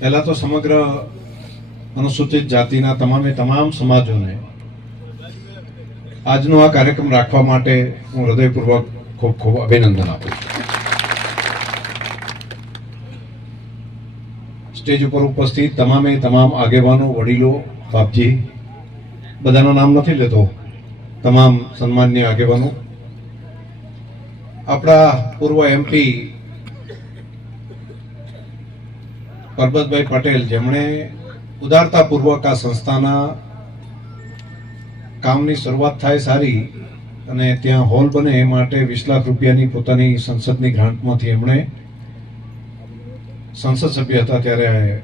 પહેલાં તો સમગ્ર અનુસૂચિત જાતિના તમામે તમામ સમાજોને આજનો આ કાર્યક્રમ રાખવા માટે હું હૃદયપૂર્વક ખૂબ ખૂબ અભિનંદન આપું છું સ્ટેજ ઉપર ઉપસ્થિત તમામે તમામ આગેવાનો વડીલો બાપજી બધાનું નામ નથી લેતો તમામ સન્માનની આગેવાનો આપણા પૂર્વ એમપી પરબતભાઈ પટેલ જેમણે ઉદારતાપૂર્વક આ સંસ્થાના કામની શરૂઆત થાય સારી અને ત્યાં હોલ બને એ માટે વીસ લાખ રૂપિયાની પોતાની સંસદની ગ્રાન્ટમાંથી એમણે સંસદ સભ્ય હતા ત્યારે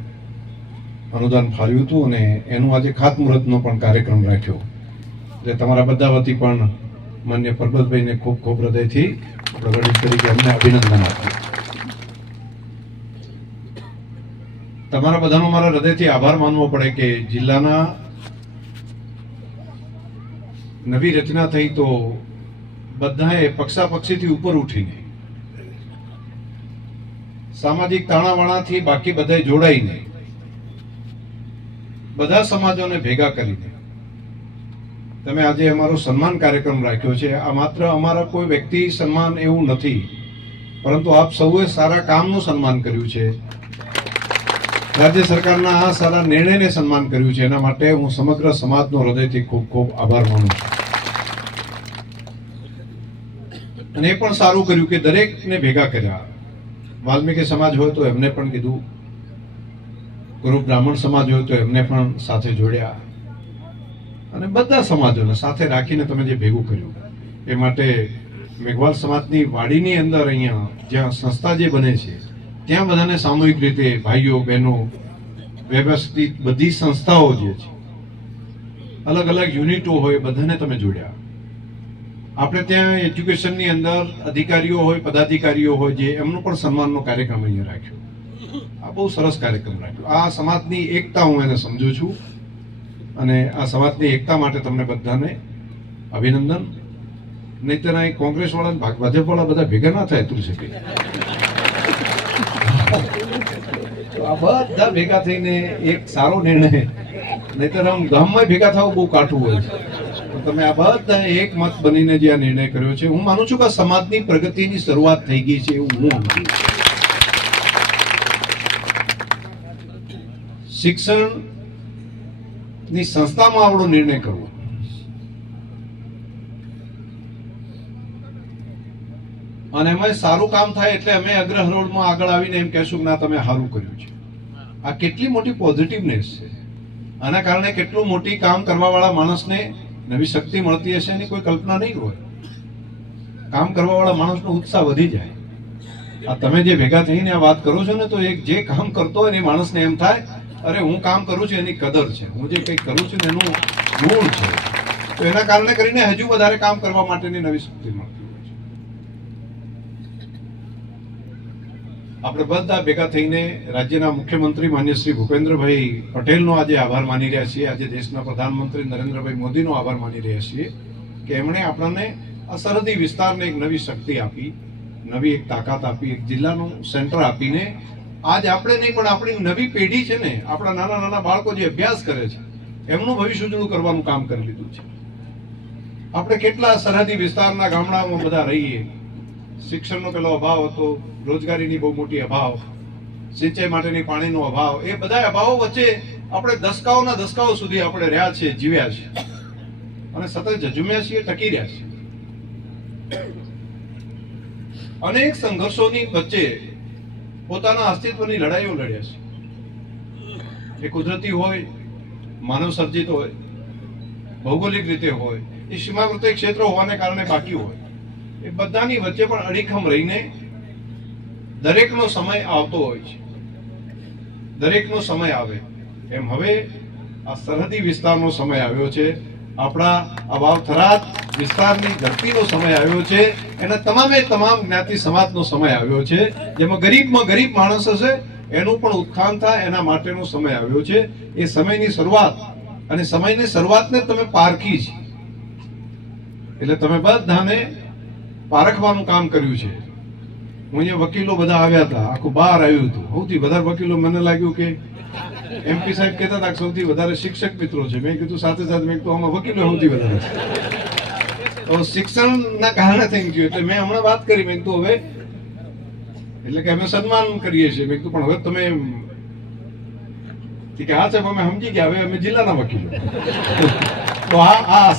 અનુદાન ફાળ્યું હતું અને એનું આજે ખાતમુહૂર્તનો પણ કાર્યક્રમ રાખ્યો એટલે તમારા બધા વતી પણ માન્ય પરબતભાઈને ખૂબ ખૂબ હૃદયથી પ્રગટ કરી અમને અભિનંદન આપ્યું તમારા બધાનો મારા હૃદયથી આભાર માનવો પડે કે જિલ્લાના નવી રચના થઈ તો બધાએ પક્ષાપક્ષીથી ઉપર ઉઠીને સામાજિક તાણાવાણાથી બાકી બધાએ જોડાઈને બધા સમાજોને ભેગા કરીને તમે આજે અમારો સન્માન કાર્યક્રમ રાખ્યો છે આ માત્ર અમારા કોઈ વ્યક્તિ સન્માન એવું નથી પરંતુ આપ સૌએ સારા કામનું સન્માન કર્યું છે રાજ્ય સરકારના આ સારા નિર્ણયને સન્માન કર્યું છે એના માટે હું સમગ્ર સમાજનો હૃદયથી ખૂબ ખૂબ આભાર માનું છું અને એ પણ સારું કર્યું કે દરેકને ભેગા કર્યા વાલ્મીકી સમાજ હોય તો એમને પણ કીધું ગુરુ બ્રાહ્મણ સમાજ હોય તો એમને પણ સાથે જોડ્યા અને બધા સમાજોને સાથે રાખીને તમે જે ભેગું કર્યું એ માટે મેઘવાલ સમાજની વાડીની અંદર અહીંયા જ્યાં સંસ્થા જે બને છે ત્યાં બધાને સામૂહિક રીતે ભાઈઓ બહેનો વ્યવસ્થિત બધી સંસ્થાઓ જે છે અલગ અલગ યુનિટો હોય બધાને તમે જોડ્યા આપણે ત્યાં એજ્યુકેશનની અંદર અધિકારીઓ હોય પદાધિકારીઓ હોય જે એમનો પણ સન્માનનો કાર્યક્રમ અહીંયા રાખ્યો આ બહુ સરસ કાર્યક્રમ રાખ્યો આ સમાજની એકતા હું એને સમજુ છું અને આ સમાજની એકતા માટે તમને બધાને અભિનંદન નહીં તેના કોંગ્રેસવાળા ભાગભાજપવાળા બધા ભેગા ના થાય તું શકે આ બધા ભેગા થઈને એક સારો નિર્ણય નહીતર આમ ગામમાં ભેગા થવું બહુ કાઠું હોય છે તમે આ બધા એક મત બનીને જે આ નિર્ણય કર્યો છે હું માનું છું કે સમાજની પ્રગતિની શરૂઆત થઈ ગઈ છે એવું હું માનું શિક્ષણની સંસ્થામાં આવડો નિર્ણય કરવો અને એમાં સારું કામ થાય એટલે અમે અગ્રહરોળમાં આગળ આવીને એમ કહેશું કે ના તમે સારું કર્યું છે આ કેટલી મોટી પોઝિટિવનેસ છે આના કારણે કેટલું મોટી કામ કરવાવાળા માણસને નવી શક્તિ મળતી હશે એની કોઈ કલ્પના નહીં હોય કામ કરવાવાળા માણસનો ઉત્સાહ વધી જાય આ તમે જે ભેગા થઈને આ વાત કરો છો ને તો એક જે કામ કરતો હોય એ માણસને એમ થાય અરે હું કામ કરું છું એની કદર છે હું જે કંઈ કરું છું એનું ગુણ છે તો એના કારણે કરીને હજુ વધારે કામ કરવા માટેની નવી શક્તિ મળતી આપણે બધા ભેગા થઈને રાજ્યના મુખ્યમંત્રી માન્ય શ્રી ભૂપેન્દ્રભાઈ પટેલનો આજે આભાર માની રહ્યા છીએ આજે દેશના પ્રધાનમંત્રી નરેન્દ્રભાઈ મોદીનો આભાર માની રહ્યા છીએ કે એમણે આપણને આ સરહદી વિસ્તારને એક નવી શક્તિ આપી નવી એક તાકાત આપી એક જિલ્લાનું સેન્ટર આપીને આજ આપણે નહીં પણ આપણી નવી પેઢી છે ને આપણા નાના નાના બાળકો જે અભ્યાસ કરે છે એમનું ભવિષ્ય ઉજળું કરવાનું કામ કરી લીધું છે આપણે કેટલા સરહદી વિસ્તારના ગામડામાં બધા રહીએ શિક્ષણનો પેલો અભાવ હતો રોજગારીની બહુ મોટી અભાવ સિંચાઈ માટેની પાણીનો અભાવ એ બધા અભાવો વચ્ચે આપણે દસકાઓના દસકાઓ સુધી આપણે રહ્યા છીએ જીવ્યા છીએ અને સતત જજુમ્યા છીએ ટકી રહ્યા છીએ અનેક સંઘર્ષોની વચ્ચે પોતાના અસ્તિત્વની લડાઈઓ લડ્યા છે એ કુદરતી હોય માનવ સર્જિત હોય ભૌગોલિક રીતે હોય એ સીમાવૃત્ત ક્ષેત્રો હોવાને કારણે બાકી હોય એ બધાની વચ્ચે પણ અડીખમ રહીને દરેકનો સમય આવતો હોય છે દરેકનો સમય આવે એમ હવે આ સરહદી વિસ્તારનો સમય આવ્યો છે આપણા આ વાવથરાદ વિસ્તારની ધરતીનો સમય આવ્યો છે એના તમામે તમામ જ્ઞાતિ સમાજનો સમય આવ્યો છે જેમાં ગરીબમાં ગરીબ માણસ હશે એનું પણ ઉત્થાન થાય એના માટેનો સમય આવ્યો છે એ સમયની શરૂઆત અને સમયની શરૂઆતને તમે પારખી છે એટલે તમે બધાને પારખવાનું કામ કર્યું છે હું અહીંયા વકીલો બધા આવ્યા હતા આખું બહાર આવ્યું હતું સૌથી વધારે વકીલો મને લાગ્યું કે એમપી સાહેબ કહેતા હતા સૌથી વધારે શિક્ષક મિત્રો છે મેં કીધું સાથે સાથે મેં આમાં વકીલો સૌથી વધારે છે તો શિક્ષણના કારણે થઈ ગયું એટલે મેં હમણાં વાત કરી મેં કીધું હવે એટલે કે અમે સન્માન કરીએ છીએ મેં કીધું પણ હવે તમે કે આ સાહેબ અમે સમજી ગયા હવે અમે જિલ્લાના વકીલો તો આ આ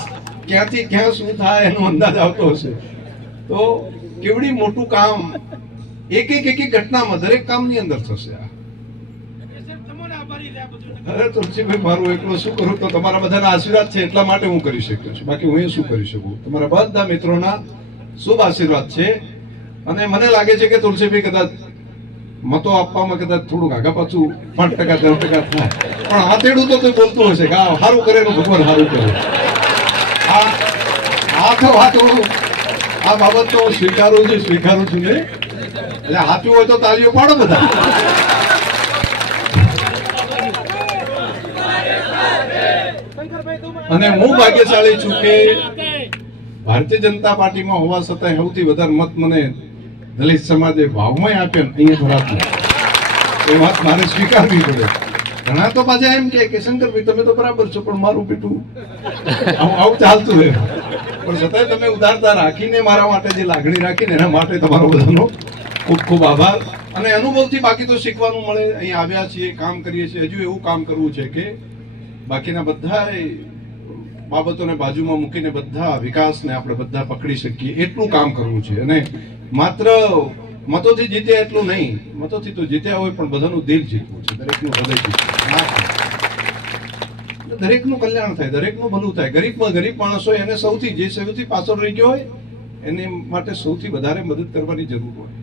ક્યાંથી ક્યાં શું થાય એનો અંદાજ આવતો હશે તો કેવડી મોટું કામ એક એક એક ઘટનામાં દરેક કામની અંદર થશે આ અરે તુલસીભાઈ મારું એકલો શું કરું તો તમારા બધાના આશીર્વાદ છે એટલા માટે હું કરી શક્યો છું બાકી હું શું કરી શકું તમારા બધા મિત્રોના શુભ આશીર્વાદ છે અને મને લાગે છે કે તુલસીભાઈ કદાચ મતો આપવામાં કદાચ થોડુંક આગા પાછું પાંચ ટકા દસ ટકા થાય પણ આ તેડું તો કોઈ બોલતું હશે કે સારું કરે ભગવાન હારું કરે આ આ તો આ થોડું આ બાબત તો સ્વીકારું છું સ્વીકારું છું નહીં એટલે આપ્યું હોય તો તાળીઓ પાડો બધા અને હું ભાગ્યશાળી છું કે ભારતીય જનતા પાર્ટીમાં હોવા છતાં સૌથી વધારે મત મને દલિત સમાજે ભાવમાં આપ્યો અહીંયા થોડાક એ વાત મારે સ્વીકારવી પડે ઘણા તો પાછા એમ કે શંકરભાઈ તમે તો બરાબર છો પણ મારું પીઠું આવું ચાલતું હોય પણ છતાંય તમે ઉદારતા રાખીને મારા માટે જે લાગણી રાખીને એના માટે તમારો બધાનો ખૂબ ખૂબ આભાર અને અનુભવથી બાકી તો શીખવાનું મળે અહીં આવ્યા છીએ કામ કરીએ છીએ હજુ એવું કામ કરવું છે કે બાકીના બધા બાબતોને બાજુમાં મૂકીને બધા વિકાસને આપણે બધા પકડી શકીએ એટલું કામ કરવું છે અને માત્ર મતોથી જીત્યા એટલું નહીં મતોથી તો જીત્યા હોય પણ બધાનું દિલ જીતવું છે દરેકનું હૃદય જીતવું દરેકનું કલ્યાણ થાય દરેકનું ભલું થાય ગરીબમાં ગરીબ માણસ હોય એને સૌથી જે સૌથી પાછળ રહી ગયો હોય એને માટે સૌથી વધારે મદદ કરવાની જરૂર હોય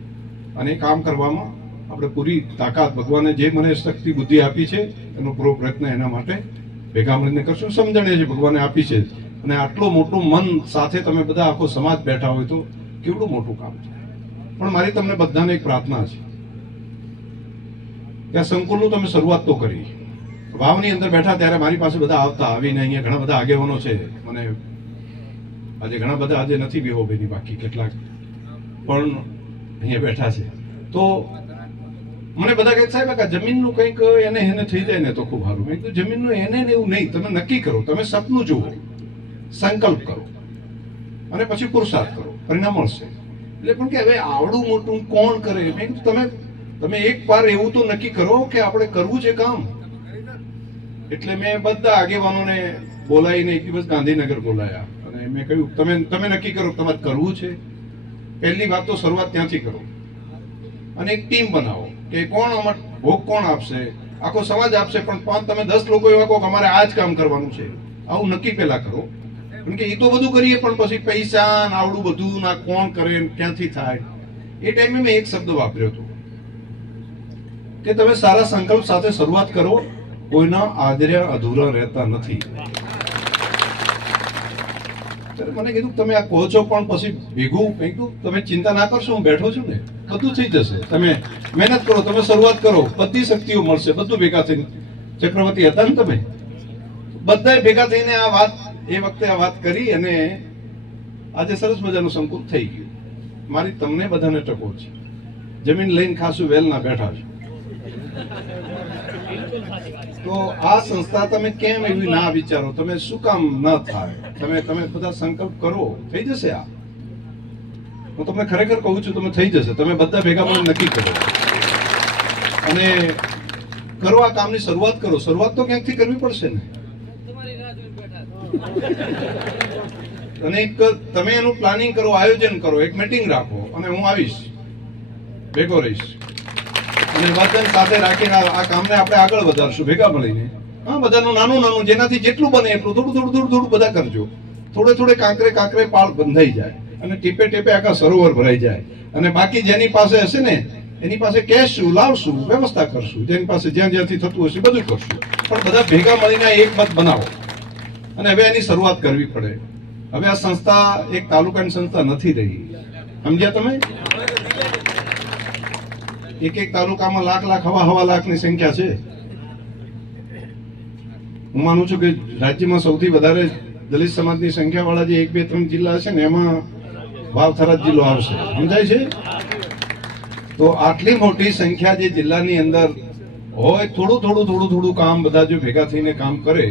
અને એ કામ કરવામાં આપણે પૂરી તાકાત ભગવાને જે મને શક્તિ બુદ્ધિ આપી છે એનો પૂરો પ્રયત્ન એના માટે ભેગા મળીને કરશું સમજણીએ છે ભગવાને આપી છે અને આટલો મોટું મન સાથે તમે બધા આખો સમાજ બેઠા હોય તો કેવડું મોટું કામ છે પણ મારી તમને બધાને એક પ્રાર્થના છે કે આ સંકુલનું તમે શરૂઆત તો કરી વાવની અંદર બેઠા ત્યારે મારી પાસે બધા આવતા આવીને અહીંયા ઘણા બધા આગેવાનો છે મને આજે ઘણા બધા આજે નથી બેહો બેની બાકી કેટલાક પણ અહીંયા બેઠા છે તો મને બધા કહે સાહેબ કે જમીનનું કંઈક એને એને થઈ જાય ને તો ખૂબ સારું મેં કીધું જમીનનું એને ને એવું નહીં તમે નક્કી કરો તમે સપનું જુઓ સંકલ્પ કરો અને પછી પુરુષાર્થ કરો પરિણામ મળશે એટલે પણ કે હવે આવડું મોટું કોણ કરે મેં તમે તમે એક પાર એવું તો નક્કી કરો કે આપણે કરવું છે કામ એટલે મેં બધા આગેવાનોને બોલાવીને એક દિવસ ગાંધીનગર બોલાયા અને મેં કહ્યું તમે તમે નક્કી કરો તમારે કરવું છે પહેલી વાત તો શરૂઆત ત્યાંથી કરો અને એક ટીમ બનાવો કે કોણ ભોગ કોણ આપશે આખો સમાજ આપશે પણ પાંચ તમે દસ લોકો એવા કહો અમારે આ જ કામ કરવાનું છે આવું નક્કી પહેલા કરો કારણ કે એ તો બધું કરીએ પણ પછી પૈસા ને આવડું બધું ના કોણ કરે ક્યાંથી થાય એ ટાઈમે મેં એક શબ્દ વાપર્યો હતો કે તમે સારા સંકલ્પ સાથે શરૂઆત કરો કોઈના આદર્યા અધૂરા રહેતા નથી મને કીધું તમે આ કહો છો પણ પછી ભેગું કીધું તમે ચિંતા ના કરશો હું બેઠો છું ને બધું થઈ જશે તમે મહેનત કરો તમે શરૂઆત કરો બધી શક્તિઓ મળશે બધું ભેગા થઈને ચક્રવર્તી હતા ને તમે બધાએ ભેગા થઈને આ વાત એ વખતે આ વાત કરી અને આજે સરસ મજાનું સંકુલ થઈ ગયું મારી તમને બધાને ટકો છે જમીન લઈને ખાસું વેલ ના બેઠા છો તો આ સંસ્થા તમે કેમ એવી ના વિચારો તમે શું કામ ન થાય તમે તમે બધા સંકલ્પ કરો થઈ જશે આ હું તમને ખરેખર કહું છું તમે થઈ જશે તમે બધા ભેગા મળીને નક્કી કરો અને કરો આ કામની શરૂઆત કરો શરૂઆત તો ક્યાંકથી કરવી પડશે ને અને એક તમે એનું પ્લાનિંગ કરો આયોજન કરો એક મિટિંગ રાખો અને હું આવીશ ભેગો રહીશ અને વતન સાથે રાખીને આ કામને આપણે આગળ વધારશું ભેગા મળીને હા બધાનું નાનું નાનું જેનાથી જેટલું બને એટલું થોડું થોડું થોડું થોડું બધા કરજો થોડે થોડે કાંકરે કાંકરે પાળ બંધાઈ જાય અને ટીપે ટીપે આખા સરોવર ભરાઈ જાય અને બાકી જેની પાસે હશે ને એની પાસે કહેશું લાવશું વ્યવસ્થા કરશું જેની પાસે જ્યાં જ્યાંથી થતું હશે બધું કરશું પણ બધા ભેગા મળીને એક મત બનાવો અને હવે એની શરૂઆત કરવી પડે હવે આ સંસ્થા એક તાલુકાની સંસ્થા નથી રહી સમજ્યા તમે એક એક તાલુકામાં લાખ લાખ હવા હવા લાખની સંખ્યા છે હું માનું છું કે રાજ્યમાં સૌથી વધારે દલિત સમાજની સંખ્યાવાળા જે એક બે ત્રણ જિલ્લા છે ને એમાં વાવથરા જિલ્લો આવશે સમજાય છે તો આટલી મોટી સંખ્યા જે જિલ્લાની અંદર હોય થોડું થોડું થોડું થોડું કામ બધા જો ભેગા થઈને કામ કરે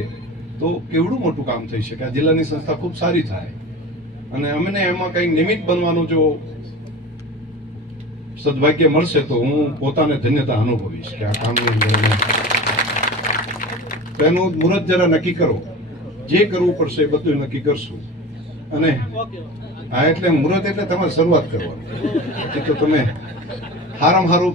તો કેવડું મોટું કામ થઈ શકે આ જિલ્લાની સંસ્થા ખૂબ સારી થાય અને અમને એમાં કંઈ નિમિત્ત બનવાનું જો સદભાગ્ય મળશે તો હું પોતાને ધન્યતા અનુભવીશ કે આ કામની તો મુહૂર્ત જરા નક્કી કરો જે કરવું પડશે એ બધું નક્કી કરશું અને હા એટલે મુહૂર્ત એટલે તમારે શરૂઆત કરવાની તો તમે હારામ હારું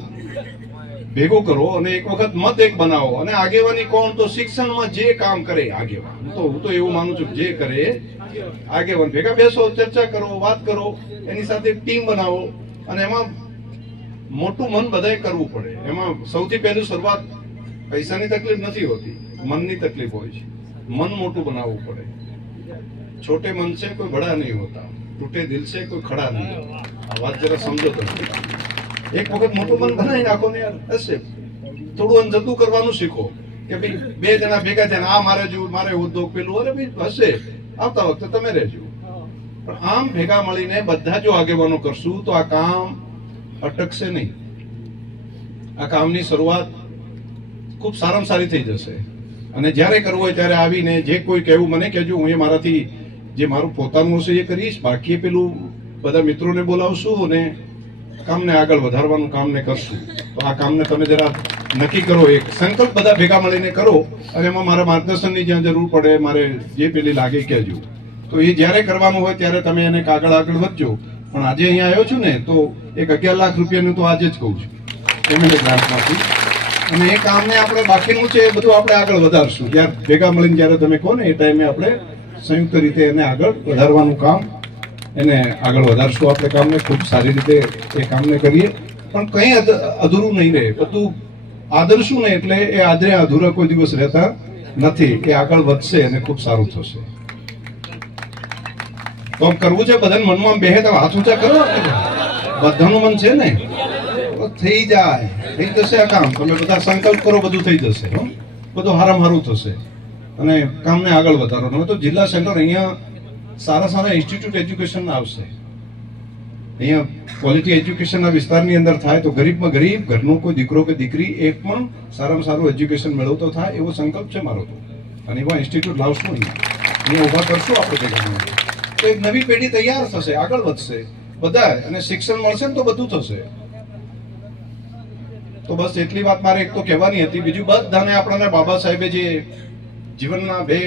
ભેગો કરો અને એક વખત મત એક બનાવો અને આગેવાની કોણ તો શિક્ષણમાં જે કામ કરે આગેવાન તો હું તો એવું માનું છું જે કરે આગેવાન ભેગા બેસો ચર્ચા કરો વાત કરો એની સાથે ટીમ બનાવો અને એમાં મોટું મન બધાએ કરવું પડે એમાં સૌથી પહેલું શરૂઆત પૈસાની તકલીફ નથી હોતી મનની તકલીફ હોય છે મન મોટું બનાવવું પડે છોટે મન છે કોઈ બડા નહીં હોતા તૂટે દિલ છે કોઈ ખડા નહીં આ વાત જરા સમજો તમે એક વખત મોટું મન બનાવી નાખો ને યાર હશે થોડું અન જતું કરવાનું શીખો કે ભાઈ બે જણા ભેગા થયા આ મારે જોયું મારે ઉદ્યોગ પેલું અરે ભાઈ હશે આવતા વખતે તમે રહેજો પણ આમ ભેગા મળીને બધા જો આગેવાનો કરશું તો આ કામ અટકશે નહીં આ કામની શરૂઆત ખૂબ સારામાં સારી થઈ જશે અને જ્યારે કરવું હોય ત્યારે આવીને જે કોઈ કહેવું મને કહેજો હું એ મારાથી જે મારું પોતાનું હશે એ કરીશ બાકી પેલું બધા મિત્રોને બોલાવશું અને કામને આગળ વધારવાનું કામને કરશું તો આ કામને તમે જરા નક્કી કરો એક સંકલ્પ બધા ભેગા મળીને કરો અને એમાં મારા માર્ગદર્શનની જ્યાં જરૂર પડે મારે જે પેલી લાગે કહેજો તો એ જ્યારે કરવાનું હોય ત્યારે તમે એને કાગળ આગળ વધજો પણ આજે અહીંયા આવ્યો છું ને તો એક અગિયાર લાખ રૂપિયાનું તો આજે જ કહું છું એમએલએ ગ્રાન્ટમાંથી અને એ કામને આપણે બાકીનું છે એ બધું આપણે આગળ વધારશું જ્યારે ભેગા મળીને જ્યારે તમે કહો ને એ ટાઈમે આપણે સંયુક્ત રીતે એને આગળ વધારવાનું કામ એને આગળ વધારશું આપણે કામને ખૂબ સારી રીતે એ કામને કરીએ પણ કંઈ અધૂરું નહીં રહે બધું આદરશું ને એટલે એ આદરે અધૂરા કોઈ દિવસ રહેતા નથી કે આગળ વધશે અને ખૂબ સારું થશે તો કરવું છે બધાને મનમાં બેહે તો હાથ ઊંચા કરો બધાનું મન છે ને થઈ જાય થઈ જશે આ કામ તમે બધા સંકલ્પ કરો બધું થઈ જશે બધું હારામ હારું થશે અને કામને આગળ વધારો તમે તો જિલ્લા સેન્ટર અહીંયા સારા સારા ઇન્સ્ટિટ્યૂટ એજ્યુકેશન આવશે અહીંયા ક્વોલિટી એજ્યુકેશનના વિસ્તારની અંદર થાય તો ગરીબમાં ગરીબ ઘરનો કોઈ દીકરો કે દીકરી એક પણ સારામાં સારું એજ્યુકેશન મેળવતો થાય એવો સંકલ્પ છે મારો તો અને એવા ઇન્સ્ટિટ્યૂટ લાવશું અહીંયા અહીંયા ઊભા કરશું આપણે તો એક નવી પેઢી તૈયાર થશે આગળ વધશે બધા અને શિક્ષણ મળશે ને તો બધું થશે તો બસ એટલી વાત મારે એક તો કહેવાની હતી બીજું બધાને આપણાના બાબા સાહેબે જે જીવનના બે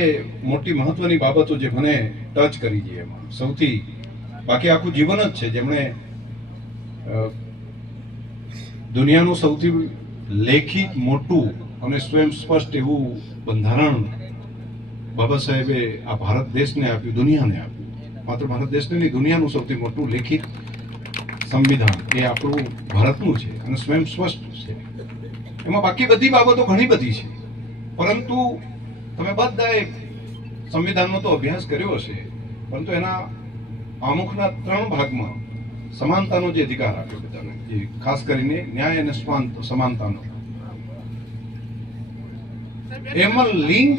મોટી મહત્વની બાબતો જે મને ટચ કરી છે એમાં સૌથી બાકી આખું જીવન જ છે જેમણે દુનિયાનું સૌથી લેખિત મોટું અને સ્વયં સ્પષ્ટ એવું બંધારણ બાબા સાહેબે આ ભારત દેશને આપ્યું દુનિયાને આપ્યું માત્ર ભારત દેશને નહીં દુનિયાનું સૌથી મોટું લેખિત સંવિધાન એ આપણું ભારતનું છે અને સ્વયં સ્પષ્ટ છે એમાં બાકી બધી બાબતો ઘણી બધી છે પરંતુ તમે બધાએ સંવિધાનનો તો અભ્યાસ કર્યો હશે પરંતુ એના આમુખના ત્રણ ભાગમાં સમાનતાનો જે અધિકાર આપ્યો બધાને જે ખાસ કરીને ન્યાય અને સમાનતાનો એમાં લિંગ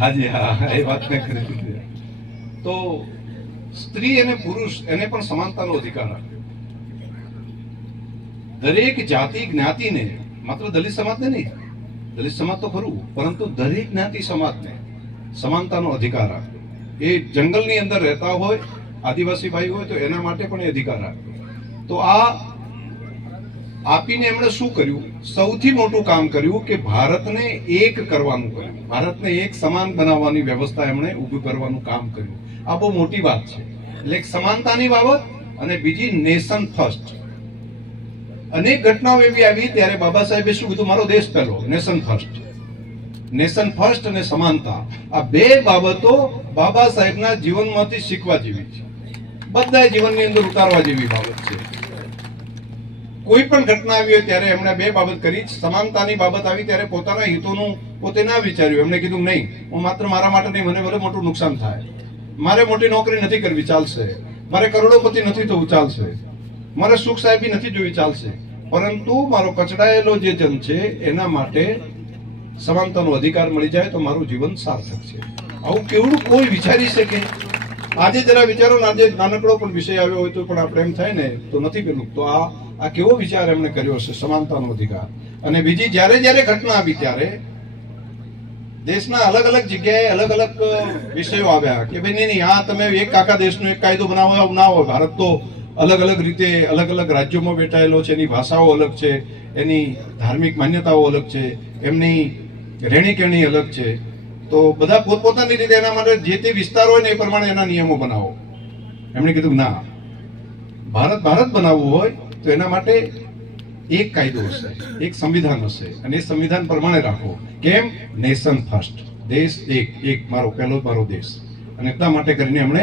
હાજી હા એ વાત ને ખરી તો સ્ત્રી અને પુરુષ એને પણ સમાનતાનો અધિકાર આપ્યો દરેક જાતિ જ્ઞાતિને માત્ર દલિત સમાજને નહીં દલિત સમાજ તો ખરું પરંતુ દરેક જ્ઞાતિ સમાજને સમાનતાનો અધિકાર આપે એ જંગલની અંદર રહેતા હોય આદિવાસી ભાઈ હોય તો એના માટે પણ એ અધિકાર આપે તો આ આપીને એમણે શું કર્યું સૌથી મોટું કામ કર્યું કે ભારતને એક કરવાનું કર્યું ભારતને એક સમાન બનાવવાની વ્યવસ્થા એમણે ઊભી કરવાનું કામ કર્યું આ બહુ મોટી વાત છે એટલે સમાનતાની બાબત અને બીજી નેશન ફર્સ્ટ અનેક ઘટનાઓ એવી આવી ત્યારે બાબા સાહેબે શું કીધું મારો દેશ પહેલો નેશન ફર્સ્ટ નેશન ફર્સ્ટ અને સમાનતા આ બે બાબતો બાબા સાહેબના જીવનમાંથી શીખવા જેવી છે બધા જીવનની અંદર ઉતારવા જેવી બાબત છે કોઈ પણ ઘટના આવી હોય ત્યારે એમણે બે બાબત કરી સમાનતાની બાબત આવી ત્યારે પોતાના હિતોનું પોતે ના વિચાર્યું એમણે કીધું નહીં હું માત્ર મારા માટે નહીં મને ભલે મોટું નુકસાન થાય મારે મોટી નોકરી નથી કરવી ચાલશે મારે કરોડોપતિ નથી થવું ચાલશે મારે સુખ સાહેબી નથી જોવી ચાલશે પરંતુ મારો કચડાયેલો જે જન છે એના માટે સમાનતાનો અધિકાર મળી જાય તો મારું જીવન સાર્થક છે આવું કેવડું કોઈ વિચારી શકે આજે જરા વિચારો ને આજે નાનકડો પણ વિષય આવ્યો હોય તો પણ આપણે એમ થાય ને તો નથી પેલું તો આ આ કેવો વિચાર એમણે કર્યો છે સમાનતાનો અધિકાર અને બીજી જ્યારે જ્યારે ઘટના આવી ત્યારે દેશના અલગ અલગ જગ્યાએ અલગ અલગ વિષયો આવ્યા કે ભાઈ નહીં નહીં આ તમે એક કાકા દેશનો એક કાયદો બનાવો ના હોય ભારત તો અલગ અલગ રીતે અલગ અલગ રાજ્યોમાં બેઠાયેલો છે એની ભાષાઓ અલગ છે એની ધાર્મિક માન્યતાઓ અલગ છે એમની રહેણી કહેણી અલગ છે તો બધા પોતપોતાની રીતે એના માટે જે તે વિસ્તાર હોય ને એ પ્રમાણે એના નિયમો બનાવો એમણે કીધું ના ભારત ભારત બનાવવું હોય તો એના માટે એક કાયદો હશે એક સંવિધાન હશે અને એ સંવિધાન પ્રમાણે રાખો કેમ નેશન ફર્સ્ટ દેશ એક એક મારો પહેલો મારો દેશ અને એટલા માટે કરીને એમણે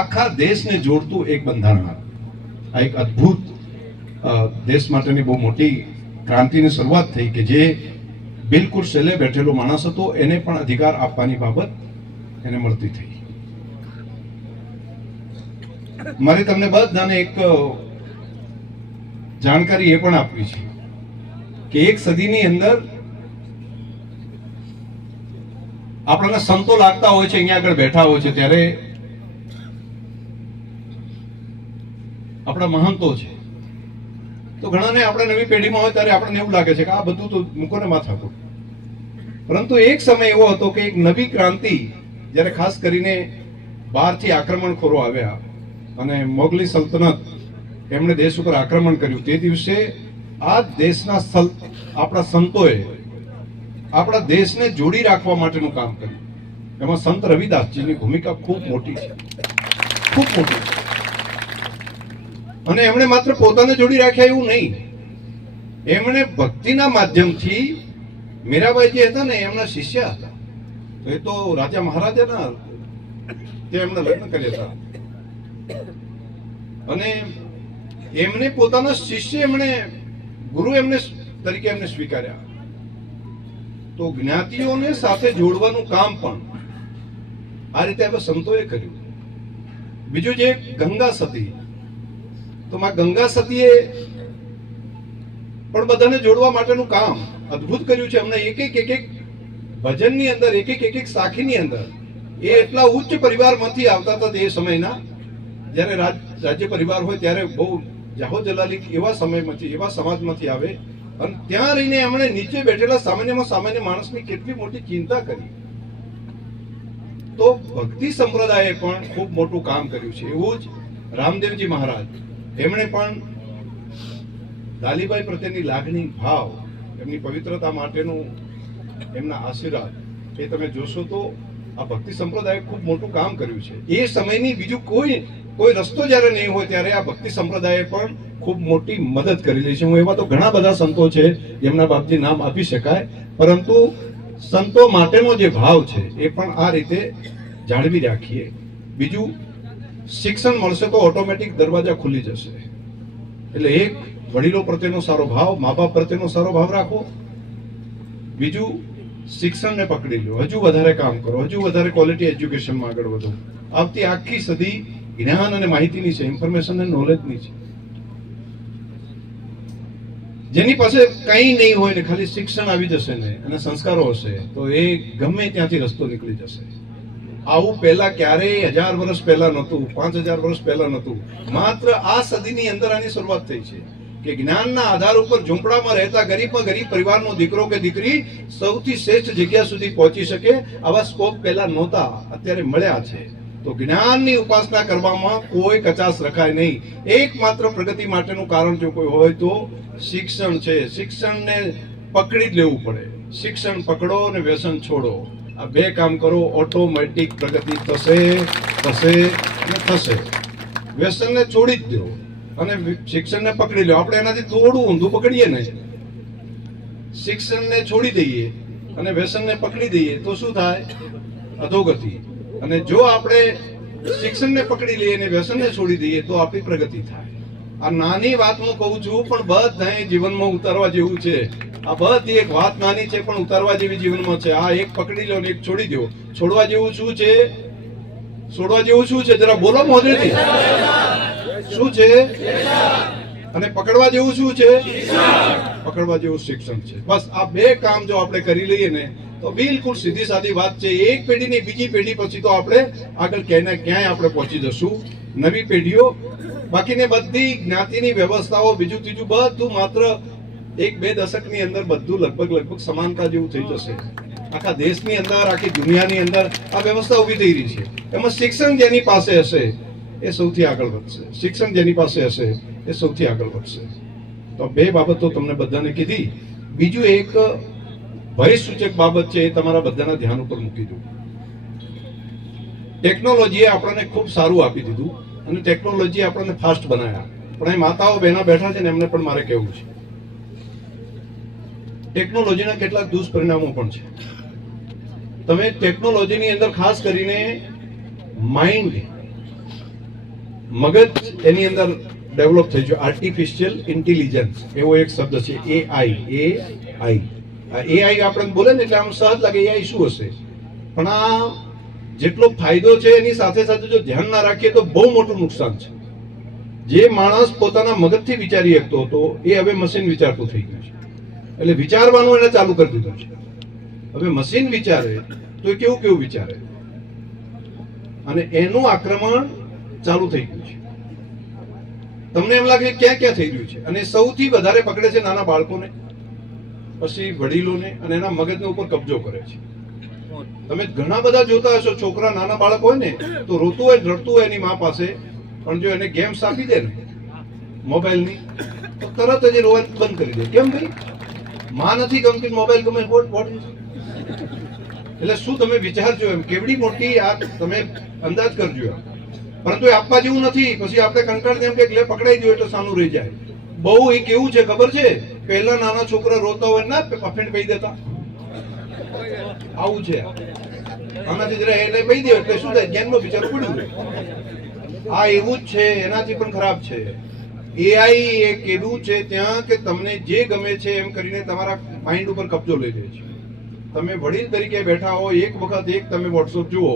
આખા દેશને જોડતું એક બંધારણ આપ્યું આ એક અદ્ભુત દેશ માટેની બહુ મોટી ક્રાંતિની શરૂઆત થઈ કે જે બિલકુલ છેલ્લે બેઠેલો માણસ હતો એને પણ અધિકાર આપવાની બાબત એને મળતી થઈ મારી તમને બધાને એક જાણકારી એ પણ આપવી છે કે એક સદીની અંદર આપણને સંતો લાગતા હોય છે અહીંયા આગળ બેઠા હોય છે ત્યારે આપણા મહંતો છે તો ઘણાને આપણે નવી પેઢીમાં હોય ત્યારે આપણને એવું લાગે છે કે આ બધું તો મૂકો ને માથાકૂટ પરંતુ એક સમય એવો હતો કે એક નવી ક્રાંતિ જ્યારે ખાસ કરીને બહારથી આક્રમણખોરો આવ્યા અને મોગલી સલ્તનત એમણે દેશ ઉપર આક્રમણ કર્યું તે દિવસે આ દેશના આપણા સંતોએ આપણા દેશને જોડી રાખવા માટેનું કામ કર્યું એમાં સંત રવિદાસજીની ભૂમિકા ખૂબ મોટી છે ખૂબ મોટી અને એમણે માત્ર પોતાને જોડી રાખ્યા એવું નહીં એમણે ભક્તિના માધ્યમથી મીરાબાઈ જે હતા ને એમના શિષ્ય હતા તો એ તો રાજા મહારાજાના તે એમણે લગ્ન કર્યા હતા અને એમને પોતાના શિષ્ય એમણે ગુરુ એમને તરીકે એમને સ્વીકાર્યા તો જ્ઞાતિઓને સાથે જોડવાનું કામ પણ આ રીતે હવે સંતોએ કર્યું બીજું જે ગંગા સતી તો માં ગંગા સતીએ પણ બધાને જોડવા માટેનું કામ અદ્ભુત કર્યું છે એમને એક એક એક એક ભજનની અંદર એક એક એક એક સાખીની અંદર એ એટલા ઉચ્ચ પરિવારમાંથી આવતા હતા તે સમયના જ્યારે રાજ્ય પરિવાર હોય ત્યારે બહુ જાહો જલાલી એવા સમયમાંથી એવા સમાજમાંથી આવે અને ત્યાં રહીને એમણે નીચે બેઠેલા સામાન્યમાં સામાન્ય માણસની કેટલી મોટી ચિંતા કરી તો ભક્તિ સંપ્રદાયે પણ ખૂબ મોટું કામ કર્યું છે એવું જ રામદેવજી મહારાજ એમણે પણ લાલીબાઈ પ્રત્યેની લાગણી ભાવ એમની પવિત્રતા માટેનું એમના આશીર્વાદ એ તમે જોશો તો આ ભક્તિ સંપ્રદાયે ખૂબ મોટું કામ કર્યું છે એ સમયની બીજું કોઈ કોઈ રસ્તો જ્યારે નહીં હોય ત્યારે આ ભક્તિ સંપ્રદાયે પણ ખૂબ મોટી મદદ કરી કરેલી છે હું એવા તો ઘણા બધા સંતો છે જેમના બાપજી નામ આપી શકાય પરંતુ સંતો માટેનો જે ભાવ છે એ પણ આ રીતે જાળવી રાખીએ બીજું શિક્ષણ મળશે તો ઓટોમેટિક દરવાજા ખુલી જશે એટલે એક વડીલો પ્રત્યેનો સારો ભાવ મા બાપ પ્રત્યેનો સારો ભાવ રાખો બીજું શિક્ષણને પકડી લો હજુ વધારે કામ કરો હજુ વધારે ક્વોલિટી એજ્યુકેશનમાં આગળ વધો આવતી આખી સદી જ્ઞાન અને માહિતીની છે ઇન્ફોર્મેશન અને નોલેજની છે જેની પાસે કંઈ નહીં હોય ને ખાલી શિક્ષણ આવી જશે ને અને સંસ્કારો હશે તો એ ગમે ત્યાંથી રસ્તો નીકળી જશે આવું પહેલા ક્યારેય હજાર વર્ષ પહેલા નહોતું પાંચ હજાર વર્ષ પહેલા નહોતું માત્ર આ સદીની અંદર આની શરૂઆત થઈ છે કે જ્ઞાનના આધાર ઉપર ઝૂંપડામાં રહેતા ગરીબમાં ગરીબ પરિવારનો દીકરો કે દીકરી સૌથી શ્રેષ્ઠ જગ્યા સુધી પહોંચી શકે આવા સ્કોપ પહેલા નહોતા અત્યારે મળ્યા છે તો જ્ઞાનની ઉપાસના કરવામાં કોઈ કચાસ રખાય નહીં એકમાત્ર પ્રગતિ માટેનું કારણ જો કોઈ હોય તો શિક્ષણ છે શિક્ષણને પકડી જ લેવું પડે શિક્ષણ પકડો અને વ્યસન છોડો આ બે કામ કરો ઓટોમેટિક પ્રગતિ થશે થશે ને થશે વ્યસનને છોડી જ દો અને શિક્ષણને પકડી લો આપણે એનાથી થોડું ઊંધું પકડીએ ને શિક્ષણને છોડી દઈએ અને વ્યસનને પકડી દઈએ તો શું થાય અધોગતિ અને જો આપણે શિક્ષણને પકડી લઈએ અને વ્યસનને છોડી દઈએ તો આપણી પ્રગતિ થાય આ નાની વાત હું કહું છું પણ બધાએ જીવનમાં ઉતારવા જેવું છે આ બધી એક વાત નાની છે પણ ઉતારવા જેવી જીવનમાં છે આ એક પકડી લો ને એક છોડી દો છોડવા જેવું શું છે છોડવા જેવું શું છે જરા બોલો મોદરેથી શું છે અને પકડવા જેવું શું છે પકડવા જેવું શિક્ષણ છે બસ આ બે કામ જો આપણે કરી લઈએ ને તો બિલકુલ સીધી સાદી વાત છે એક પેઢીની બીજી પેઢી પછી તો આપણે આગળ ક્યાંય ક્યાંય આપણે પહોંચી જશું નવી પેઢીઓ બાકીને બધી જ્ઞાતિની વ્યવસ્થાઓ બીજું ત્રીજું બધું માત્ર એક બે દશકની અંદર બધું લગભગ લગભગ સમાનતા જેવું થઈ જશે આખા દેશની અંદર આખી દુનિયાની અંદર આ વ્યવસ્થા ઊભી થઈ રહી છે એમાં શિક્ષણ જેની પાસે હશે એ સૌથી આગળ વધશે શિક્ષણ જેની પાસે હશે એ સૌથી આગળ વધશે તો બે બાબતો તમને બધાને કીધી બીજું એક ભયસૂચક બાબત છે એ તમારા બધાના ધ્યાન ઉપર મૂકી દઉં ટેકનોલોજીએ આપણને ખૂબ સારું આપી દીધું અને ટેકનોલોજીએ આપણને ફાસ્ટ બનાવ્યા પણ એ માતાઓ બહેના બેઠા છે ને એમને પણ મારે કહેવું છે ટેકનોલોજીના કેટલાક દુષ્પરિણામો પણ છે તમે ટેકનોલોજીની અંદર ખાસ કરીને માઇન્ડ મગજ એની અંદર ડેવલપ થઈ ગયું આર્ટિફિશિયલ ઇન્ટેલિજન્સ એવો એક શબ્દ છે એ આઈ એ આઈ એઆઈ આપણે બોલે ને એટલે આમ સહજ લાગે એઆઈ શું હશે પણ આ જેટલો ફાયદો છે એની સાથે સાથે જો ધ્યાન ના રાખીએ તો બહુ મોટું નુકસાન છે જે માણસ પોતાના મગજથી વિચારી શકતો હતો એ હવે મશીન વિચારતું થઈ ગયું છે એટલે વિચારવાનું એને ચાલુ કરી દીધું છે હવે મશીન વિચારે તો એ કેવું કેવું વિચારે અને એનું આક્રમણ ચાલુ થઈ ગયું છે તમને એમ લાગે ક્યાં ક્યાં થઈ ગયું છે અને સૌથી વધારે પકડે છે નાના બાળકોને પછી વડીલોને અને એના મગજને ઉપર કબજો કરે છે તમે ઘણા બધા જોતા હશો છોકરા નાના બાળક હોય ને તો રોતું હોય રડતું હોય એની મા પાસે પણ જો એને ગેમ્સ આપી દે ને મોબાઈલની તો તરત જ એ રોવા બંધ કરી દે કેમ ભાઈ માં નથી ગમતી મોબાઈલ ગમે વોટ વોટ એટલે શું તમે વિચારજો એમ કેવડી મોટી આ તમે અંદાજ કરજો પરંતુ એ આપવા જેવું નથી પછી આપણે કંકાળ એમ કે લે પકડાઈ દો એટલે સાનું રહી જાય બહુ એ કેવું છે ખબર છે પેલા નાના છોકરો રોતો હોય ને પફેટ પહી દેતા આવું છે આનાથી જરા એને પહી દે એટલે શું થાય જ્ઞાનમાં બિચાર પડ્યું આ એવું જ છે એનાથી પણ ખરાબ છે એઆઈ એ કેડું છે ત્યાં કે તમને જે ગમે છે એમ કરીને તમારા માઇન્ડ ઉપર કબજો લઈ લે છે તમે વડીલ તરીકે બેઠા હો એક વખત એક તમે વોટ્સઅપ જુઓ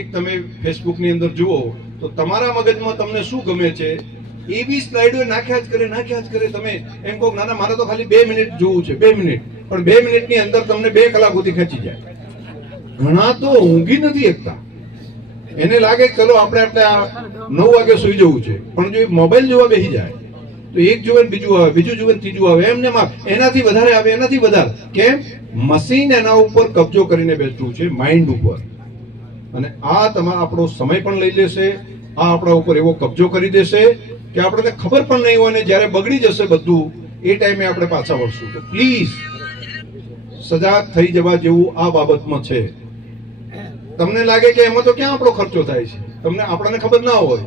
એક તમે ફેસબુકની અંદર જુઓ તો તમારા મગજમાં તમને શું ગમે છે એવી સ્લાઇડો નાખ્યા જ કરે નાખ્યા જ કરે તમે એમ કહો નાના મારે તો ખાલી બે મિનિટ જોવું છે બે મિનિટ પણ બે મિનિટની અંદર તમને બે કલાક સુધી ખેંચી જાય ઘણા તો ઊંઘી નથી એકતા એને લાગે ચલો આપણે આપણે નવ વાગે સુઈ જવું છે પણ જો મોબાઈલ જોવા બેસી જાય તો એક જુએ બીજું આવે બીજું જુએ ત્રીજું આવે એમને એનાથી વધારે આવે એનાથી વધારે કેમ મશીન એના ઉપર કબજો કરીને બેઠું છે માઇન્ડ ઉપર અને આ તમારો આપણો સમય પણ લઈ લેશે આ આપણા ઉપર એવો કબજો કરી દેશે કે આપણને ખબર પણ નહીં હોય ને જ્યારે બગડી જશે બધું એ ટાઈમે આપણે પાછા વળશું તો પ્લીઝ સજા થઈ જવા જેવું આ બાબતમાં છે તમને લાગે કે એમાં તો ક્યાં આપણો ખર્ચો થાય છે તમને આપણને ખબર ના હોય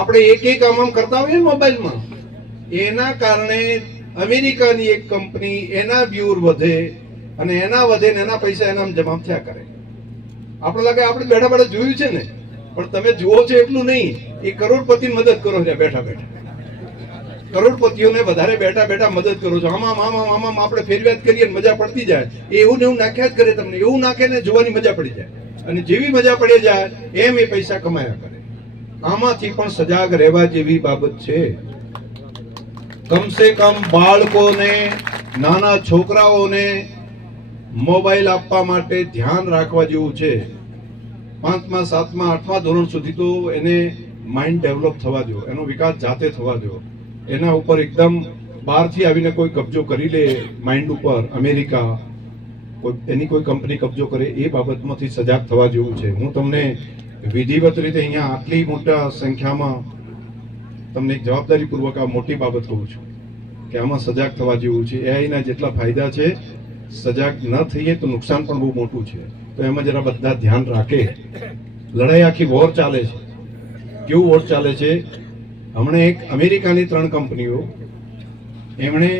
આપણે એક એક આમ આમ કરતા હોઈએ મોબાઈલમાં એના કારણે અમેરિકાની એક કંપની એના વ્યુર વધે અને એના વધે ને એના પૈસા એના જમા થયા કરે આપણે લાગે આપણે બેઠા બેઠા જોયું છે ને પણ તમે જુઓ છો એટલું નહીં એ કરોડપતિ મદદ કરો છો બેઠા બેઠા કરોડપતિઓને વધારે બેઠા બેઠા મદદ કરો છો આમાં આમાં આમાં આપણે ફેરવ્યા જ કરીએ મજા પડતી જાય એ એવું ને એવું નાખ્યા જ કરે તમને એવું નાખે ને જોવાની મજા પડી જાય અને જેવી મજા પડી જાય એમ એ પૈસા કમાયા કરે આમાંથી પણ સજાગ રહેવા જેવી બાબત છે કમસે કમ બાળકોને નાના છોકરાઓને મોબાઈલ આપવા માટે ધ્યાન રાખવા જેવું છે પાંચમાં સાતમાં આઠમા ધોરણ સુધી તો એને માઇન્ડ ડેવલપ થવા દો એનો વિકાસ જાતે થવા દો એના ઉપર એકદમ બહારથી આવીને કોઈ કબજો કરી લે માઇન્ડ ઉપર અમેરિકા કોઈ એની કોઈ કંપની કબજો કરે એ બાબતમાંથી સજાગ થવા જેવું છે હું તમને વિધિવત રીતે અહીંયા આટલી મોટા સંખ્યામાં તમને જવાબદારીપૂર્વક આ મોટી બાબત કહું છું કે આમાં સજાગ થવા જેવું છે એઆઈના જેટલા ફાયદા છે સજાગ ન થઈએ તો નુકસાન પણ બહુ મોટું છે તો એમાં જરા બધા ધ્યાન રાખે લડાઈ આખી વોર ચાલે છે કેવું વોર ચાલે છે હમણે એક અમેરિકાની ત્રણ કંપનીઓ એમણે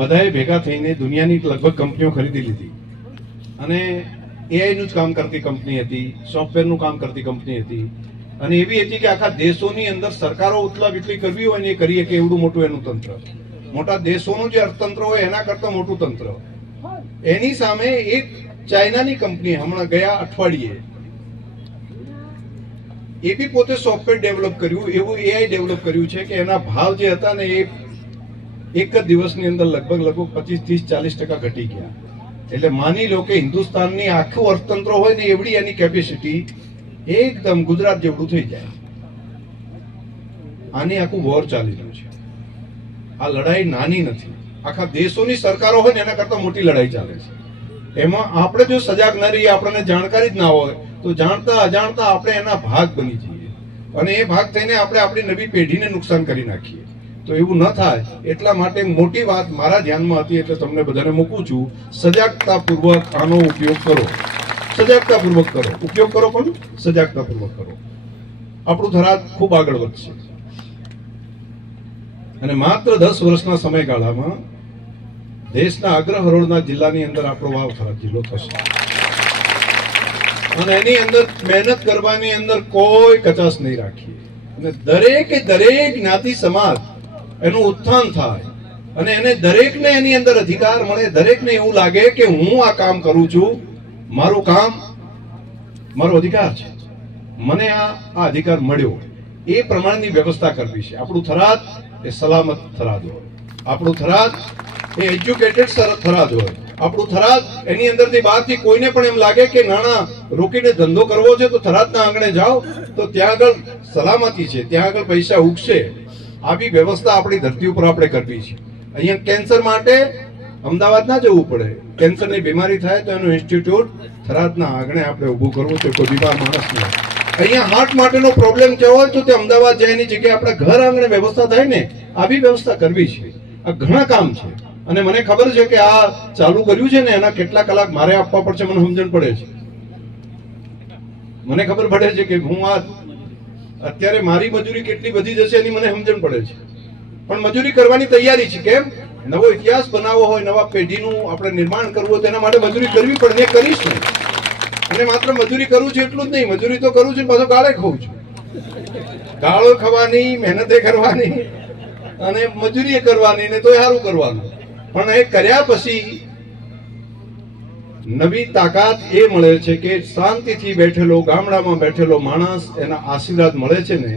બધાએ ભેગા થઈને દુનિયાની લગભગ કંપનીઓ ખરીદી લીધી અને એઆઈનું જ કામ કરતી કંપની હતી સોફ્ટવેરનું કામ કરતી કંપની હતી અને એવી હતી કે આખા દેશોની અંદર સરકારો ઉથલાપ એટલી કરવી હોય ને એ કરીએ કે એવડું મોટું એનું તંત્ર મોટા દેશોનું જે અર્થતંત્ર હોય એના કરતાં મોટું તંત્ર એની સામે એક ચાઇનાની કંપની હમણાં ગયા અઠવાડિયે એ બી પોતે સોફ્ટવેર ડેવલપ કર્યું એવું એઆઈ ડેવલપ કર્યું છે કે એના ભાવ જે હતા ને એ એક જ દિવસની અંદર લગભગ લગભગ પચીસ ત્રીસ ચાલીસ ટકા ઘટી ગયા એટલે માની લો કે હિન્દુસ્તાનની આખું અર્થતંત્ર હોય ને એવડી એની કેપેસિટી એકદમ ગુજરાત જેવડું થઈ જાય આની આખું વોર ચાલી રહ્યું છે આ લડાઈ નાની નથી આખા દેશોની સરકારો હોય ને એના કરતાં મોટી લડાઈ ચાલે છે એમાં આપણે જો સજાગ ન રહીએ આપણને જાણકારી જ ના હોય તો જાણતા અજાણતા આપણે એના ભાગ બની જઈએ અને એ ભાગ થઈને આપણે આપણી નવી પેઢીને નુકસાન કરી નાખીએ તો એવું ન થાય એટલા માટે મોટી વાત મારા ધ્યાનમાં હતી એટલે તમને બધાને મૂકું છું સજાગતાપૂર્વક આનો ઉપયોગ કરો સજાગતાપૂર્વક કરો ઉપયોગ કરો પણ સજાગતાપૂર્વક કરો આપણું ધરાત ખૂબ આગળ વધશે અને માત્ર દસ વર્ષના સમયગાળામાં દેશના અગ્ર હરોળના જિલ્લાની અંદર આપણો વાવથરા જિલ્લો થશે અને એની અંદર મહેનત કરવાની અંદર કોઈ કચાસ નહીં રાખીએ અને દરેકે દરેક જ્ઞાતિ સમાજ એનું ઉત્થાન થાય અને એને દરેકને એની અંદર અધિકાર મળે દરેકને એવું લાગે કે હું આ કામ કરું છું મારું કામ મારો અધિકાર છે મને આ આ અધિકાર મળ્યો એ પ્રમાણની વ્યવસ્થા કરવી છે આપણું થરાદ એ સલામત થરાદ હોય આપણો થરાદ એ એજ્યુકેટેડ થરાદ હોય આપણો થરાદ એની અંદરથી બહારથી કોઈને પણ એમ લાગે કે નાણાં રોકીને ધંધો કરવો છે તો થરાદના આંગણે જાઓ તો ત્યાં આગળ સલામતી છે ત્યાં આગળ પૈસા ઉગશે આવી વ્યવસ્થા આપણી ધરતી ઉપર આપણે કરવી છે અહીંયા કેન્સર માટે અમદાવાદ ના જવું પડે કેન્સરની બીમારી થાય તો એનું ઇન્સ્ટિટ્યૂટ થરાદના આંગણે આપણે ઊભું કરવું છે કોઈ બીમાર માણસ નહીં અહીંયા હાર્ટ માટેનો પ્રોબ્લેમ થયો હોય તો તે અમદાવાદ જાય એની જગ્યાએ આપણે ઘર આંગણે વ્યવસ્થા થાય ને આવી વ્યવસ્થા કરવી છે આ ઘણા કામ છે અને મને ખબર છે કે આ ચાલુ કર્યું છે ને એના કેટલા કલાક મારે આપવા પડશે મને સમજણ પડે છે મને ખબર પડે છે કે હું આ અત્યારે મારી મજૂરી કેટલી વધી જશે એની મને સમજણ પડે છે પણ મજૂરી કરવાની તૈયારી છે કેમ નવો ઇતિહાસ બનાવવો હોય નવા પેઢીનું આપણે નિર્માણ કરવું હોય તેના માટે મજૂરી કરવી પડે એ કરીશ નહીં અને માત્ર મજૂરી કરું છું એટલું જ નહીં મજૂરી તો કરું છું પાછો ગાળે ખવું છું ગાળો ખવાની મહેનતે કરવાની અને મજૂરી કરવાની ને તો સારું કરવાનું પણ એ કર્યા પછી નવી તાકાત એ મળે છે કે શાંતિથી બેઠેલો ગામડામાં બેઠેલો માણસ એના આશીર્વાદ મળે છે ને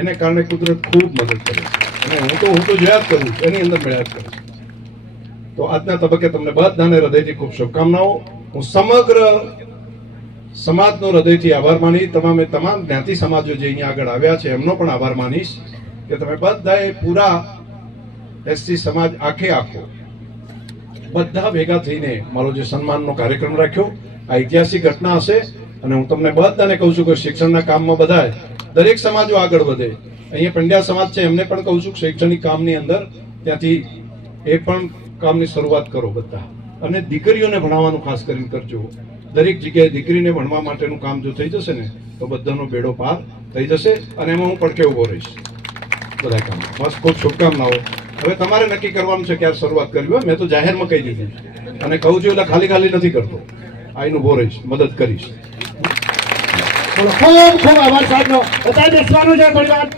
એને કારણે કુદરત ખૂબ મદદ કરે છે અને હું તો હું તો જોયા જ કરું એની અંદર મેળ જ કરું તો આજના તબક્કે તમને બધાને હૃદયથી ખૂબ શુભકામનાઓ હું સમગ્ર સમાજનો હૃદયથી આભાર માનીશ તમામે તમામ જ્ઞાતિ સમાજો જે અહીંયા આગળ આવ્યા છે એમનો પણ આભાર માનીશ કે તમે બધાએ પૂરા એસસી સમાજ આખે આખો બધા ભેગા થઈને મારો જે સન્માનનો કાર્યક્રમ રાખ્યો આ ઐતિહાસિક ઘટના હશે અને હું તમને બધાને કહું છું કે શિક્ષણના કામમાં બધાએ દરેક સમાજો આગળ વધે અહીંયા પંડ્યા સમાજ છે એમને પણ કહું છું શૈક્ષણિક કામની અંદર ત્યાંથી એ પણ કામની શરૂઆત કરો બધા અને દીકરીઓને ભણાવવાનું ખાસ કરીને કરજો દરેક જગ્યાએ દીકરીને ભણવા માટેનું કામ જો થઈ જશે ને તો બધાનો બેડો પાર થઈ જશે અને એમાં હું પડકે ઊભો રહીશ બધા કામ બસ ખૂબ શુભકામનાઓ હવે તમારે નક્કી કરવાનું છે કે આ શરૂઆત કરવી હોય મેં તો જાહેરમાં કહી દીધું અને કહું છું એટલે ખાલી ખાલી નથી કરતો આઈનું ઉભો રહીશ મદદ કરીશ ખૂબ ખૂબ આભાર સાહેબનો બધા બેસવાનું છે પરિવાર